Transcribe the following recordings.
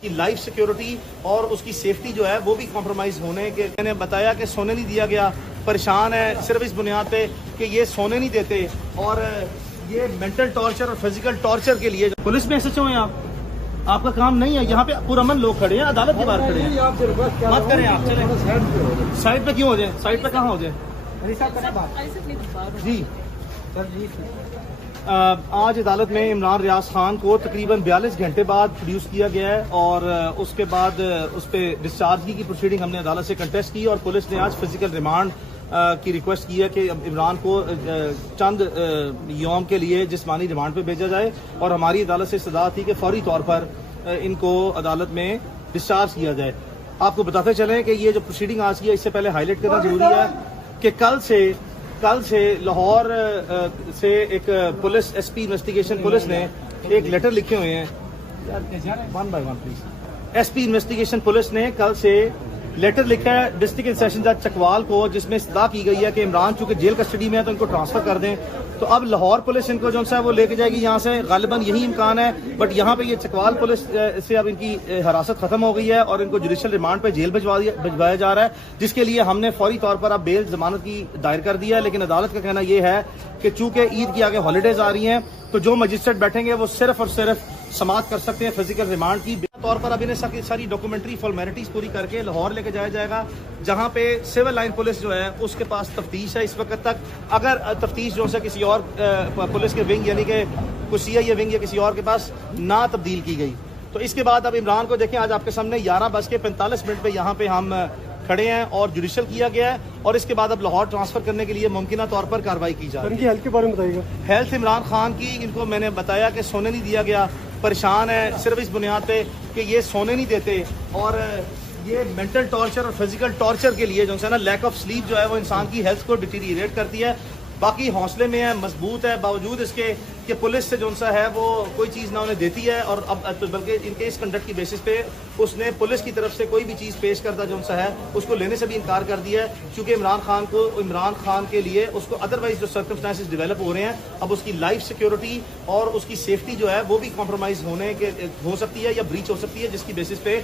کی life security اور اس کی سیفٹی جو ہے وہ بھی کمپرومائز ہونے کے میں نے بتایا کہ سونے نہیں دیا گیا، پریشان ہے صرف اس بنیاد پہ کہ یہ سونے نہیں دیتے اور یہ مینٹل ٹارچر اور فزیکل ٹارچر کے لیے پولیس میں ایسے ہیں آپ کا کام نہیں ہے، یہاں پہ پرامن لوگ کھڑے ہیں، عدالت کے باہر کھڑے ہیں، مت کریں آپ، چلیں سائڈ پہ کیوں ہو جائیں، سائڈ پہ کہاں ہو جائیں جی۔ آج عدالت میں عمران ریاض خان کو تقریباً 42 گھنٹے بعد پروڈیوس کیا گیا ہے اور اس کے بعد اس پہ ڈسچارجی کی پروسیڈنگ ہم نے عدالت سے کنٹیسٹ کی اور پولیس نے آج فزیکل ریمانڈ کی ریکویسٹ کی ہے کہ عمران کو چند یوم کے لیے جسمانی ریمانڈ پہ بھیجا جائے اور ہماری عدالت سے استدعا تھی کہ فوری طور پر ان کو عدالت میں ڈسچارج کیا جائے۔ آپ کو بتاتے چلیں کہ یہ جو پروسیڈنگ آج کی ہے اس سے پہلے ہائی لائٹ کرنا ضروری ہے کہ کل سے لاہور سے ایک police S P investigation police نے ایک لیٹر لکھے ہوئے ہیں، one by one please. S P investigation police نے کل سے لیٹر لکھا ہے ڈسٹرکٹ سیشن جج چکوال کو، جس میں استدعا کی گئی ہے کہ عمران چونکہ جیل کسٹڈی میں ہے تو ان کو ٹرانسفر کر دیں۔ تو اب لاہور پولیس ان کو جو ہے وہ لے کے جائے گی یہاں سے، غالباً یہی امکان ہے، بٹ یہاں پہ یہ چکوال پولیس سے اب ان کی حراست ختم ہو گئی ہے اور ان کو جوڈیشل ریمانڈ پہ جیل بھجوایا جا رہا ہے، جس کے لیے ہم نے فوری طور پر اب بیل ضمانت کی دائر کر دیا ہے۔ لیکن عدالت کا کہنا یہ ہے کہ چونکہ عید کی آگے ہالیڈیز آ رہی ہیں تو جو مجسٹریٹ بیٹھیں گے وہ صرف اور صرف سماعت کر سکتے ہیں فزیکل ریمانڈ کی۔ طور پر اب انہیں ساری ڈاکومنٹری فارمیلٹیز پوری کر کے لاہور لے کے جایا جائے گا، جہاں پہ سول لائن پولیس جو ہے اس کے پاس تفتیش ہے اس وقت تک۔ اگر تفتیش جو ہے کسی اور پولیس کے ونگ یعنی کہ کسیا یا ونگ یا کسی اور کے پاس نہ تبدیل کی گئی تو اس کے بعد اب عمران کو دیکھیں، آج آپ کے سامنے 11:45 پہ یہاں پہ ہم کھڑے ہیں اور جوڈیشل کیا گیا ہے اور اس کے بعد اب لاہور ٹرانسفر کرنے کے لیے ممکنہ طور پر کارروائی کی جا رہی ہے۔ ہیلتھ کے بارے میں بتائیے گا۔ ہیلتھ عمران خان کی، ان کو میں نے بتایا کہ سونے نہیں دیا گیا، پریشان ہے صرف اس بنیاد پہ کہ یہ سونے نہیں دیتے اور یہ مینٹل ٹارچر اور فزیکل ٹارچر کے لیے جو ہے نا لیک آف سلیپ جو ہے وہ انسان کی ہیلتھ کو ڈیٹیریٹ کرتی ہے۔ باقی حوصلے میں ہے، مضبوط ہے، باوجود اس کے کہ پولیس سے جو ہے وہ کوئی چیز نہ انہیں دیتی ہے اور اب بلکہ ان کے اس کنڈکٹ کی بیسس پہ اس نے پولیس کی طرف سے کوئی بھی چیز پیش کردہ جو ہے اس کو لینے سے بھی انکار کر دیا ہے، چونکہ عمران خان کے لیے اس کو ادروائز جو سرکمسٹانسز ڈیولپ ہو رہے ہیں اب اس کی لائف سیکیورٹی اور اس کی سیفٹی جو ہے وہ بھی کمپرومائز ہو سکتی ہے یا بریچ ہو سکتی ہے، جس کی بیسس پہ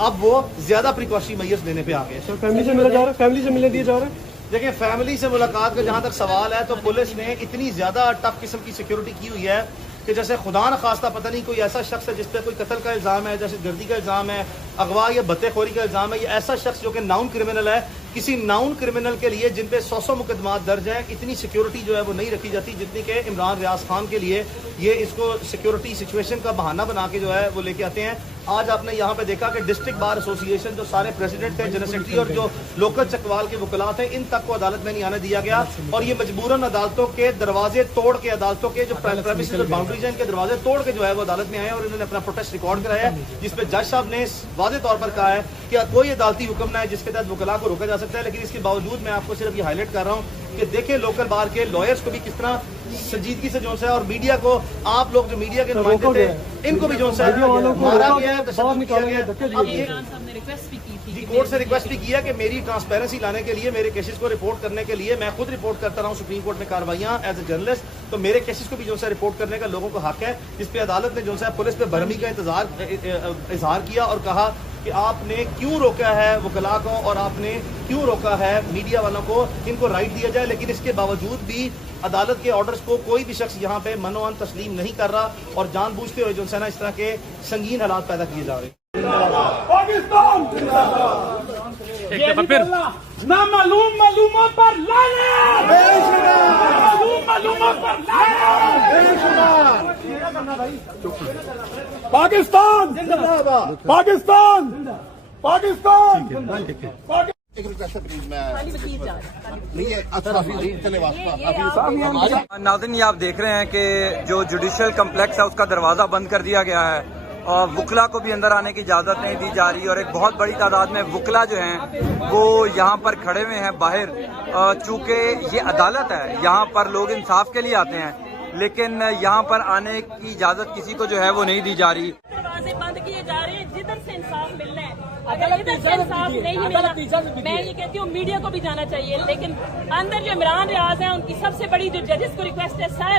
اب وہ زیادہ پریکاشنری میئرز لینے پہ آ گئے۔ فیملی سے ملا جا رہا ہے، فیملی سے ملنے دیا جا رہا ہے۔ دیکھیں فیملی سے ملاقات کا جہاں تک سوال ہے تو پولیس نے اتنی زیادہ ٹف قسم کی سیکیورٹی کی ہوئی ہے کہ جیسے خدا نخواستہ پتہ نہیں کوئی ایسا شخص ہے جس پہ کوئی قتل کا الزام ہے، جیسے گردی کا الزام ہے، اغوا یا بھتے خوری کا الزام ہے، یا ایسا شخص جو کہ ناؤن کرمنل ہے، کسی ناؤن کرمنل کے لیے جن پہ 100 مقدمات درج ہیں اتنی سیکیورٹی جو ہے وہ نہیں رکھی جاتی جتنی کہ عمران ریاض خان کے لیے یہ اس کو سیکیورٹی سچویشن کا بہانہ بنا کے جو ہے وہ لے کے آتے ہیں۔ آج آپ نے یہاں پہ دیکھا کہ ڈسٹرکٹ بار ایسوسی ایشن جو سارے پریزیڈنٹ ہیں، جنرل سیکرٹری اور جو لوکل چکوال کے وکلاء ہیں، ان تک کو عدالت میں نہیں آنے دیا گیا اور یہ مجبوراً عدالتوں کے دروازے توڑ کے، عدالتوں کے جو پریمیسز اور باؤنڈریز ہیں ان کے دروازے توڑ کے جو ہے وہ عدالت میں آئے اور انہوں نے اپنا پروٹیسٹ ریکارڈ کرایا ہے، جس پہ جج صاحب نے واضح طور پر کہا ہے کہ کوئی عدالتی حکم نہ ہے جس کے تحت وکلاء کو روکا جا سکتا ہے۔ لیکن اس کے باوجود میں آپ کو صرف یہ ہائی لائٹ کر رہا ہوں کہ دیکھیں لوکل بار کے لائرز کو بھی کس طرح سنجیدگی سے جو ہے اور میڈیا کو، آپ لوگ جو میڈیا کے نمائندے تھے ان کو بھی جو ہے مارا گیا ہے، تشدد کیا گیا ہے۔ کورٹ سے ریکویسٹ بھی کیا کہ میری ٹرانسپیرنسی لانے کے لیے، میرے کیسز کو رپورٹ کرنے کے لیے، میں خود رپورٹ کرتا رہا ہوں سپریم کورٹ میں کاروائیاں ایز اے جرنلسٹ، تو میرے کیسز کو بھی جو ہے رپورٹ کرنے کا لوگوں کو حق ہے، جس پہ عدالت نے جو ہے پولیس پہ برہمی کا اظہار کیا اور کہا کہ آپ نے کیوں روکا ہے وکلاء کو اور آپ نے کیوں روکا ہے میڈیا والوں کو، ان کو رائٹ دیا جائے۔ لیکن اس کے باوجود بھی عدالت کے آرڈرز کو کوئی بھی شخص یہاں پہ منوعن تسلیم نہیں کر رہا اور جان بوجھتے ہوئے جو ہے نا اس طرح کے سنگین حالات پیدا کیے جا رہے ہیں۔ پاکستان نامعلوم معلوموں پر لعنت، نامعلوم معلوموں پر لعنت۔ پاکستان پاکستان پاکستان۔ ایک ریکویسٹ ہے پلیز، ناظرین یہ آپ دیکھ رہے ہیں کہ جو جوڈیشل کمپلیکس ہے اس کا دروازہ بند کر دیا گیا ہے اور وکلا کو بھی اندر آنے کی اجازت نہیں دی جا رہی اور ایک بہت بڑی تعداد میں وکلا جو ہیں وہ یہاں پر کھڑے ہوئے ہیں باہر، چونکہ یہ عدالت ہے، یہاں پر لوگ انصاف کے لیے آتے ہیں لیکن یہاں پر آنے کی اجازت کسی کو جو ہے وہ نہیں دی جا رہی۔ دروازے بند کیے جا رہے ہیں جدھر سے انصاف ملنا ہے، اگر ادھر سے انصاف نہیں ملا میں یہ کہتی ہوں میڈیا کو بھی جانا چاہیے، لیکن اندر جو عمران ریاض ہیں ان کی سب سے بڑی جو ججز کو ریکویسٹ ہے، سر